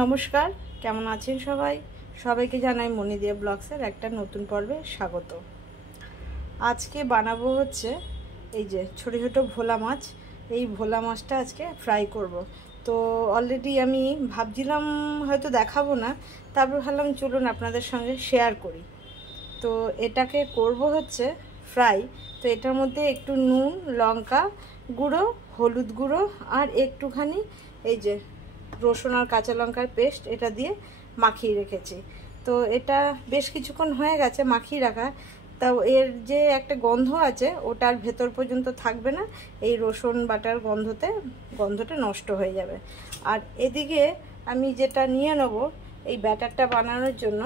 নমস্কার, কেমন আছেন সবাই? সবাইকে জানাই মনিদিয়া ব্লগসের একটা নতুন পর্বে স্বাগত। আজকে বানাবো হচ্ছে এই যে ছোট ছোট ভোলা মাছ। এই ভোলা মাছটা আজকে ফ্রাই করব। তো অলরেডি আমি ভাবছিলাম হয়তো দেখাবো না, তারপর ভাবলাম চলুন আপনাদের সঙ্গে শেয়ার করি। তো এটাকে করব হচ্ছে ফ্রাই। তো এটার মধ্যে একটু নুন, লঙ্কা গুঁড়ো, হলুদ গুঁড়ো আর একটুখানি এই যে রসুন আর কাঁচা লঙ্কার পেস্ট এটা দিয়ে মাখিয়ে রেখেছি। তো এটা বেশ কিছুক্ষণ হয়ে গেছে মাখিয়ে রাখা। তাও এর যে একটা গন্ধ আছে ওটার ভেতর পর্যন্ত থাকবে না, এই রসুন বাটার গন্ধটা নষ্ট হয়ে যাবে। আর এদিকে আমি যেটা নিয়ে নেব এই ব্যাটারটা বানানোর জন্য,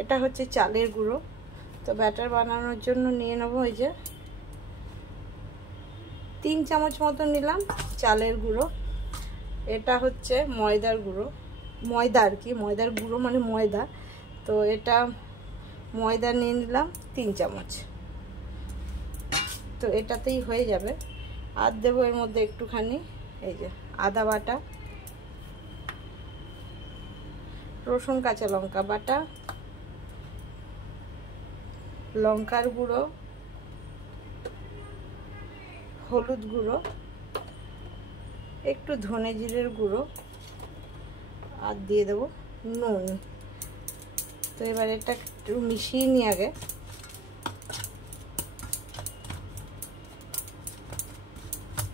এটা হচ্ছে চালের গুঁড়ো। তো ব্যাটার বানানোর জন্য নিয়ে নেব এই যে 3 চামচ মতো নিলাম চালের গুঁড়ো। এটা হচ্ছে ময়দার গুঁড়ো, ময়দা আর কি, ময়দার গুঁড়ো মানে ময়দা। তো এটা ময়দা নিয়ে নিলাম 3 চামচ। তো এটাতেই হয়ে যাবে। আর দেবো এর মধ্যে একটুখানি এই যে আদা বাটা, রসুন কাঁচা লঙ্কা বাটা, লঙ্কার গুঁড়ো, হলুদ গুঁড়ো, একটু ধনে জিরের গুঁড়ো আর দিয়ে দেবো নুন। তো এবার এটা একটু মিশিয়ে নিই আগে।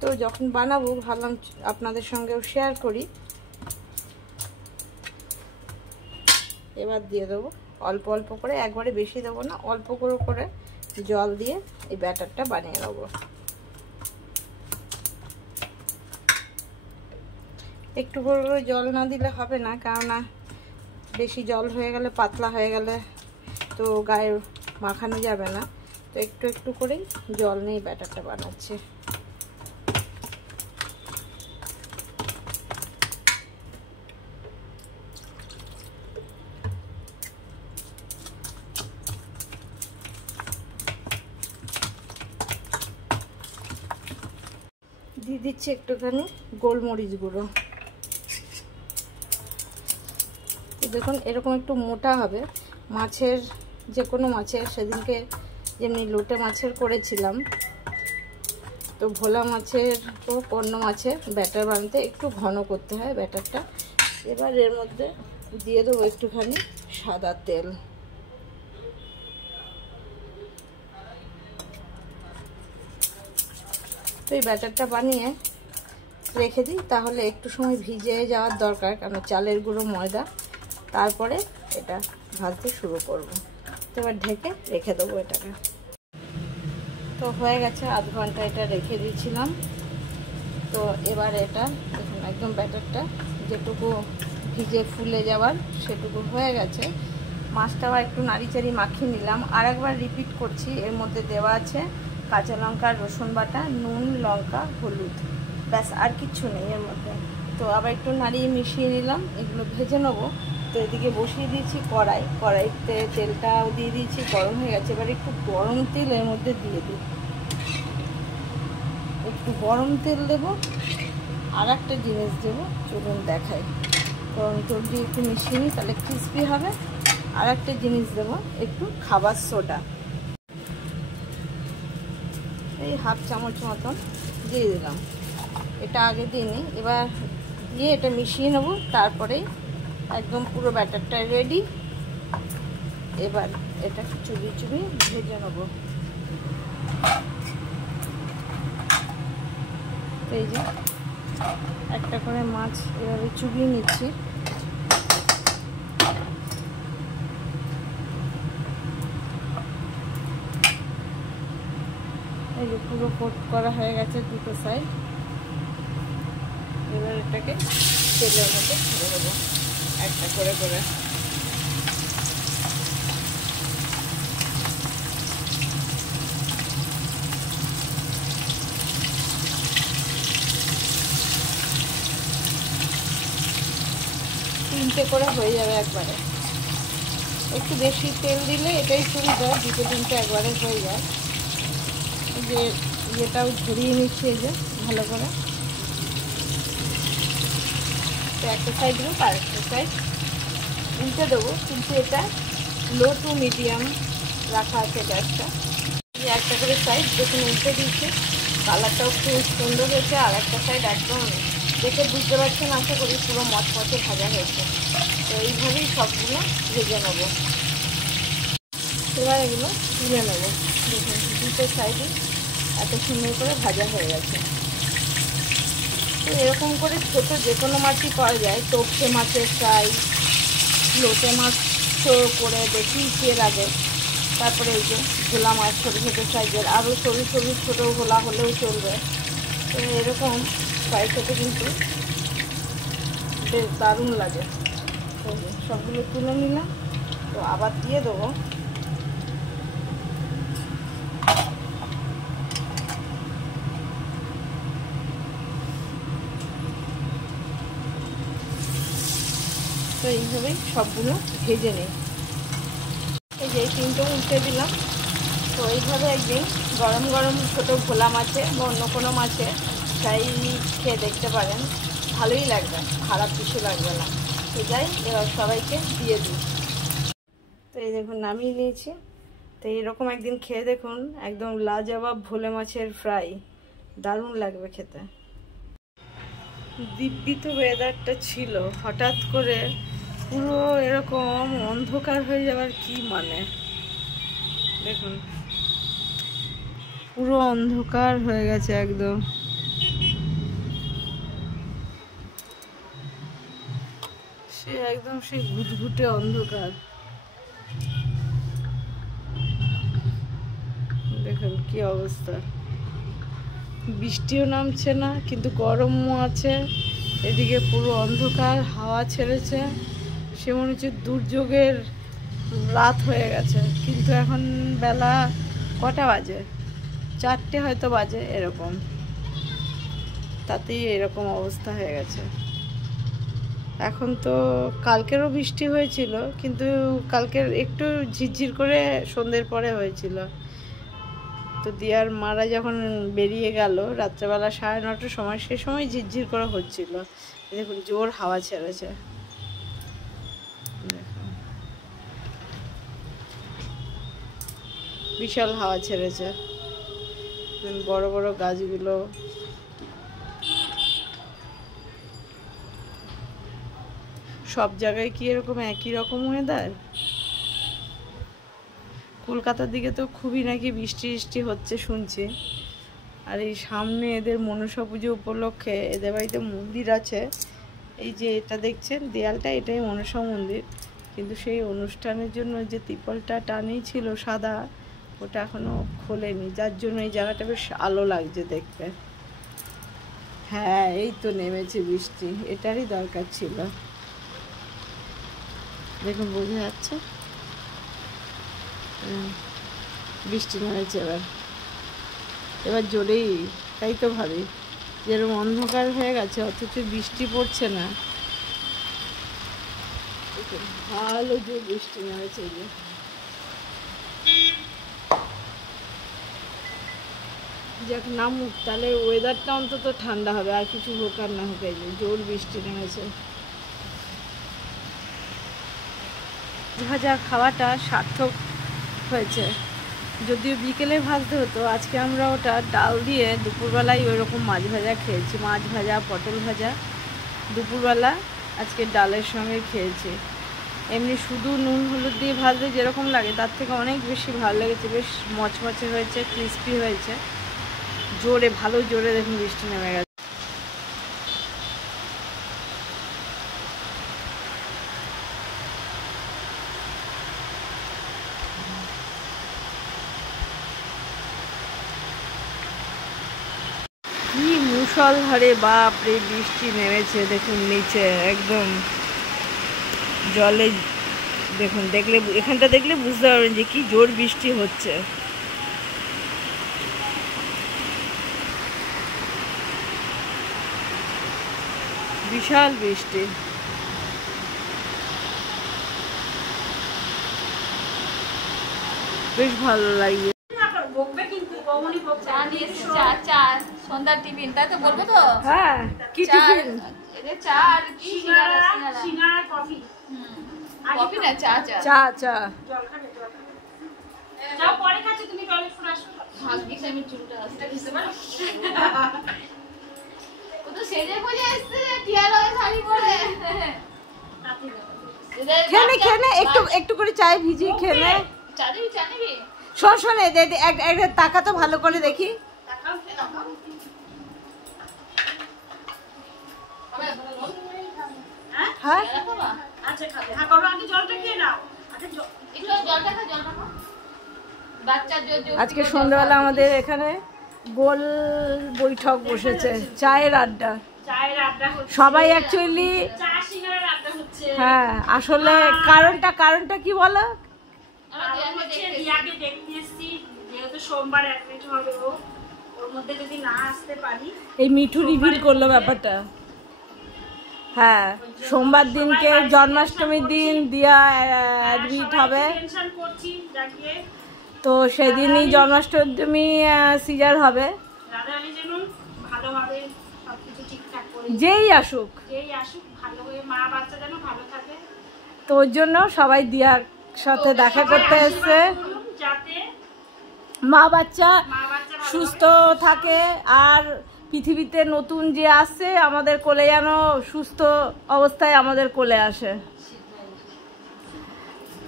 তো যখন বানাবো ভাবলাম আপনাদের সঙ্গেও শেয়ার করি। এবার দিয়ে দেবো অল্প অল্প করে, একবারে বেশি দেবো না, অল্প করে করে জল দিয়ে এই ব্যাটারটা বানিয়ে নেবো। একটু করে জল না দিলে হবে না, কেননা বেশি জল হয়ে গেলে পাতলা হয়ে গেলে তো গায়ে মাখানো যাবে না। তো একটু একটু করেই জল নিয়ে ব্যাটারটা বানাচ্ছি। দিয়ে দিচ্ছি একটুখানি গোলমরিচ গুঁড়ো। দেখুন এরকম একটু মোটা হবে। মাছের যে কোনো মাছের, সেদিনকে যেমনি লোটে মাছের করেছিলাম, তো ভোলা মাছের ও অন্য মাছের ব্যাটার বানাতে একটু ঘন করতে হয় ব্যাটারটা। এবার এর মধ্যে দিয়ে দেবো একটুখানি সাদা তেল। তো এই ব্যাটারটা বানিয়ে রেখে দিই, তাহলে একটু সময় ভিজে যাওয়ার দরকার, কারণ চালের গুঁড়ো ময়দা। তারপরে এটা ভাজতে শুরু করব। তো এবার ঢেকে রেখে দেবো এটাকে। তো হয়ে গেছে, আধ ঘন্টা এটা রেখে দিয়েছিলাম। তো এবার এটা দেখুন একদম ব্যাটারটা যেটুকু ভিজে ফুলে যাওয়ার সেটুকু হয়ে গেছে। মাছটা আবার একটু নাড়িচাড়ি মাখিয়ে নিলাম। আর একবার রিপিট করছি, এর মধ্যে দেওয়া আছে কাঁচা লঙ্কা, রসুন বাটা, নুন, লঙ্কা, হলুদ, ব্যাস আর কিচ্ছু নেই এর মধ্যে। তো আবার একটু নাড়িয়ে মিশিয়ে নিলাম, এগুলো ভেজে নেবো। তো এদিকে বসিয়ে দিয়েছি কড়াইতে তেলটাও দিয়ে দিয়েছি, গরম হয়ে গেছে। এবার একটু গরম তেল এর মধ্যে দিয়ে দিই, একটু গরম তেল দেবো। আর একটা জিনিস দেবো, চলুন দেখাই। গরম তেল দিয়ে একটু মিশিয়ে নিই, তাহলে ক্রিস্পি হবে। আর একটা জিনিস দেবো, একটু খাবার সোডা, এই 1/2 চামচ মতন দিয়ে দিলাম। এটা আগে দিয়ে নিই, এবার দিয়ে এটা মিশিয়ে নেব। তারপরেই একদম পুরো ব্যাটারটা রেডি। এবার এটা চুবিয়ে চুবিয়ে ভেজে নেব। এই যে একটা করে মাছ এভাবে চুবিয়ে নিচ্ছি। এই যে পুরো কোট করা হয়ে গেছে দুটো সাইড। এবার এটাকে তেলের মধ্যে ছেড়ে দেবো একটা করে করে। তিনটে করে হয়ে যাবে একবারে। একটু বেশি তেল দিলে এটাই সুবিধা, দুটো তিনটে একবারে হয়ে যায়। যে ইয়েটাও ঝরিয়ে নিচ্ছি এই যে ভালো করে। তো একটা সাইড দেবো, আর একটা সাইড উল্টে দেবো, কিন্তু এটা লো টু মিডিয়াম রাখা আছে গ্যাসটা। একটা করে সাইড দেখুন উল্টে দিচ্ছি, কালারটাও খুব সুন্দর হয়েছে। আর একটা সাইড একদম দেখে বুঝতে পারছেন আশা করি পুরো মচমচে ভাজা হয়েছে। তো এইভাবেই সবগুলো ভেজে নেবো। এবার এগুলো তুলে নেবো। দেখুন দুটো সাইডে এত সুন্দর করে ভাজা হয়ে গেছে। তো এরকম করে ছোটো যে কোনো মাছই পাওয়া যায়, তোপসে মাছের ফ্রাই, লোটে মাছ করে দেখিয়েছি এর আগে। তারপরে এই যে ভোলা মাছ ছোটো ছোটো সাইজের, আরও সরু সরু ছোটো ভোলা হলেও চলবে। তো এরকম ফ্রাই খেতে কিন্তু বেশ দারুণ লাগে। তো সবগুলো তুলে নিলাম, তো আবার দিয়ে দেবো তো এইভাবেই সবগুলো ভেজে নিই। এই যে এই তিনটে উল্টে দিলাম। তো এইভাবে একদিন গরম গরম ছোটো ভোলা মাছে বা অন্য কোনো মাছে ফ্রাই খেয়ে দেখতে পারেন, ভালোই লাগবে, খারাপ কিছু লাগবে না। তো যাই এবার সবাইকে দিয়ে দিই। তো এই দেখুন নামিয়ে নিয়েছি। তো এইরকম একদিন খেয়ে দেখুন, একদম লাজবাব ভোলে মাছের ফ্রাই, দারুণ লাগবে খেতে। দিব্যি তো ওয়েদারটা ছিল, হঠাৎ করে পুরো এরকম অন্ধকার হয়ে যাওয়ার কি মানে, দেখুন পুরো অন্ধকার হয়ে গেছে একদম। সে একদম সেই ঘুটঘুটে অন্ধকার, দেখুন কি অবস্থা। বৃষ্টিও নামছে না, কিন্তু গরমও আছে। এদিকে পুরো অন্ধকার, হাওয়া ছেড়েছে, সে মনে হচ্ছে দুর্যোগের রাত হয়ে গেছে। কিন্তু এখন বেলা কটা বাজে, 4টে হয়তো বাজে এরকম, তাতেই এরকম অবস্থা হয়ে গেছে। এখন তো কালকেরও বৃষ্টি হয়েছিল, কিন্তু কালকের একটু ঝিরঝির করে সন্ধ্যের পরে হয়েছিল। তো দিয়ার মারা যখন বেরিয়ে গেল রাত্রেবেলা 9:30টার সময়, সে সময় ঝিরঝির করে হচ্ছিল। দেখুন জোর হাওয়া ছেড়েছে, বিশাল হাওয়া ছেড়েছে। বড় বড় গাছগুলো, সব জায়গায় কি এরকম একই রকম ওয়েদার? কলকাতার দিকে তো খুবই নাকি বৃষ্টি বৃষ্টি হচ্ছে শুনছি। আর এই সামনে এদের মনসা পুজো উপলক্ষে এদের বাড়িতে মন্দির আছে। এই যে এটা দেখছেন দেয়ালটা, এটাই মনসা মন্দির। কিন্তু সেই অনুষ্ঠানের জন্য যে ত্রিপলটা টানেই ছিল সাদা, ওটা এখনো খোলেনি, যার জন্য এই জায়গাটা বেশ আলো লাগছে দেখতে। হ্যাঁ এই তো নেমেছে বৃষ্টি, এটারই দরকার ছিল। দেখুন বোঝা যাচ্ছে বৃষ্টি নেমেছে এবার জোরেই। তাই তো ভাবি, যেরকম অন্ধকার হয়ে গেছে অথচ বৃষ্টি পড়ছে না, ভালো যে বৃষ্টি নেমেছে। যে যাক নামুক, তাহলে ওয়েদারটা অন্তত ঠান্ডা হবে, আর কিছু হোক আর না হোক। এই যে জোর বৃষ্টি নেমেছে, ভাজা খাওয়াটা সার্থক হয়েছে। যদিও বিকেলে ভাজতে হতো, আজকে আমরা ওটা ডাল দিয়ে দুপুরবেলায় ওই রকম মাছ ভাজা খেয়েছি। মাছ ভাজা, পটল ভাজা দুপুরবেলা আজকে ডালের সঙ্গে খেয়েছি। এমনি শুধু নুন হলুদ দিয়ে ভাজলে যেরকম লাগে তার থেকে অনেক বেশি ভালো লেগেছে। বেশ মচমচে হয়েছে, ক্রিস্পি হয়েছে। জোরে, ভালো জোরে দেখুন বৃষ্টি নেমে গেছে। কি মুষলধারে বাপরে বৃষ্টি নেমেছে, দেখুন নিচে একদম জলে। দেখুন, দেখলে এখানটা দেখলে বুঝতে পারবেন যে কি জোর বৃষ্টি হচ্ছে। বিশাল বৃষ্টি, বেশ ভালো লাগছে। সন্ধ্যার টিফিন, তাই তো বলবো তো? হ্যাঁ, কি টিফিন? এটা চা আর কি সিঙ্গারা কফি কফি না চা চা চা চা জল খাবে যাও পরে খাচ্ছি তুমি টয়লেট ফ্লাশ ভাগ্যিস আমি চুলটা আসতে খেতে পারো ও তো সেজে পড়ে আসছে টিয়া লাগা শাড়ি পরে খেনে একটু একটু করে চায় ভিজিয়ে খেলে চা দিবি চা নিবি শোন একটা টাকা তো ভালো করে দেখি হ্যাঁ আচ্ছা খাবে হ্যাঁ করো আগে জলটা খেয়ে নাও আগে জলটা খা বাচ্চা আজকে সন্ধ্যাবেলা আমাদের এখানে গোল বৈঠক বসেছে চায়ের আড্ডা সবাই অ্যাকচুয়ালি হ্যাঁ আসলে কারণটা কি বলো এই মিঠু রিভিল করলো ব্যাপারটা হ্যাঁ সোমবার দিনকে জন্মাষ্টমীর দিন দিয়া অ্যাডমিট হবে তো সেদিনই জন্মাষ্টমী সিজার হবে যেই আসুক তো ওর জন্য সবাই দিয়ার সাথে দেখা করতে এসছে মা বাচ্চা সুস্থ থাকে আর পৃথিবীতে নতুন যে আসছে আমাদের কোলে যেন সুস্থ অবস্থায় আমাদের কোলে আসে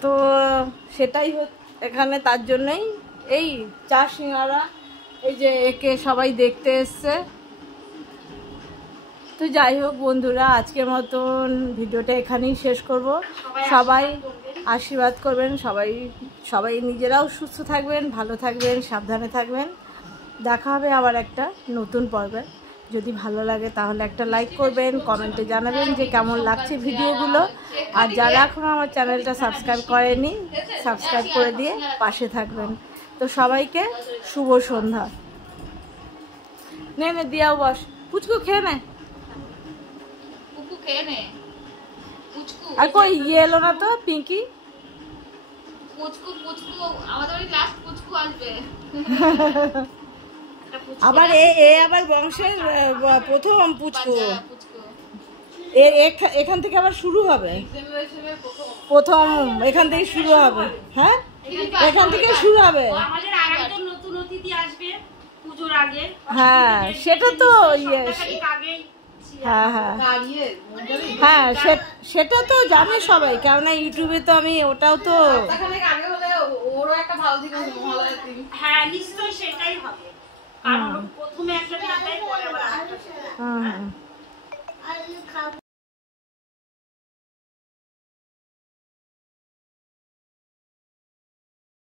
তো সেটাই এখানে তার জন্যই এই চা সিঙ্গারা এই যে একে সবাই দেখতে এসছে তো যাই হোক বন্ধুরা আজকের মতন ভিডিওটা এখানেই শেষ করব সবাই আশীর্বাদ করবেন সবাই নিজেরাও সুস্থ থাকবেন ভালো থাকবেন সাবধানে থাকবেন দেখা হবে আবার একটা নতুন পর্বে যদি ভালো লাগে তাহলে একটা লাইক করবেন কমেন্টে জানাবেন যে কেমন লাগছে ভিডিওগুলো আর যারা এখনও আমার চ্যানেলটা সাবস্ক্রাইব করেনি সাবস্ক্রাইব করে দিয়ে পাশে থাকবেন তো সবাইকে শুভ সন্ধ্যা নে দিয়াও বস পুচকু খেয়ে নে আর কই ইয়ে এলো না তো পিঙ্কি আমাদের লাস্ট পুচকু আসবে আবার আবার বংশের প্রথম পুচকু এখান থেকে আবার শুরু হবে প্রথম এখান থেকে শুরু হবে হ্যাঁ এখান থেকে শুরু হবে হ্যাঁ সেটা তো ইয়ে হ্যাঁ হ্যাঁ হ্যাঁ সেটা তো জানে সবাই কেননা ইউটিউবে তো আমি ওটাও তো হ্যাঁ নিশ্চয়ই সেটাই হবে প্রথমে একটা